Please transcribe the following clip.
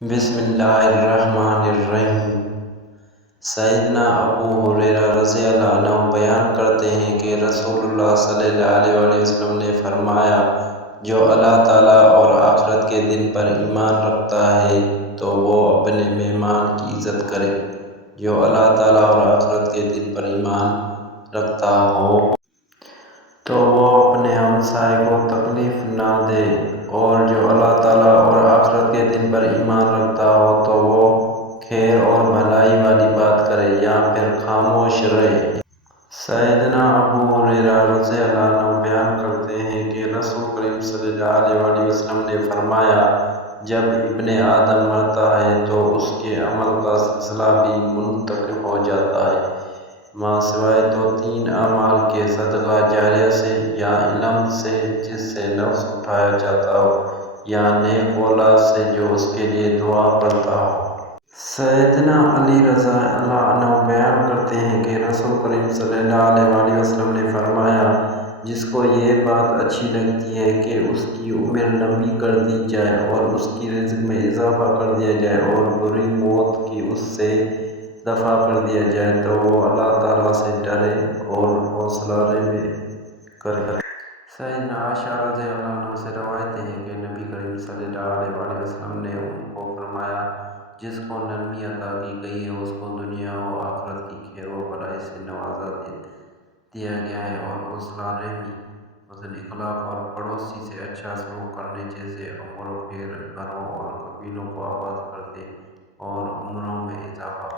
بسم اللہ الرحمن الرحیم۔ سیدنا ابو ہریرہ رضی اللہ عنہ بیان کرتے ہیں کہ رسول اللہ صلی اللہ علیہ وسلم نے فرمایا، جو اللہ تعالیٰ اور آخرت کے دن پر ایمان رکھتا ہے تو وہ اپنے مہمان کی عزت کرے۔ جو اللہ تعالیٰ اور آخرت کے دن پر ایمان رکھتا ہو تو وہ اپنے ہمسائے کو تکلیف نہ دے، اور جو اللہ تعالیٰ اور آخرت کے دن پر ایمان رکھتا ہو تو وہ خیر اور بھلائی والی بات کرے یا پھر خاموش رہے۔ سیدنا ابو ہریرہ رضی اللہ عنہ بیان کرتے ہیں کہ رسول کریم صلی اللہ علیہ وسلم نے فرمایا، جب ابن آدم مرتا ہے تو اس کے عمل کا سلسلہ بھی منقطع ہو جاتا ہے، ماں سوائے تو 3 اعمال کے، صدقہ جاریہ سے یا علم سے جس سے نفع اٹھایا جاتا ہو، یا نیک اولاد سے جو اس کے لیے دعا پڑھتا ہو۔ سیدنا علی رضی اللہ عنہ بیان کرتے ہیں کہ رسول کریم صلی اللہ علیہ وسلم نے فرمایا، جس کو یہ بات اچھی لگتی ہے کہ اس کی عمر لمبی کر دی جائے اور اس کی رزق میں اضافہ کر دیا جائے اور بری موت کی اس سے دفع کر دیا جائے، تو وہ اللہ تعالیٰ سے ڈرے اور حوصلہ افزائی کرے۔ سیدنا عائشہ رضی اللہ عنہ سے روایت ہے کہ نبی کریم صلی اللہ علیہ وسلم نے ان کو فرمایا، جس کو نرمی عطا کی گئی ہے اس کو دنیا و آخرت کی خیر و بھلائی سے نوازا دیا گیا ہے، اور حوصلہ رحمی، حسن اخلاق اور پڑوسی سے اچھا سلوک کرنے جیسے امور پھر گھروں اور قبیلوں کو آباد کرتے اور عمروں میں اضافہ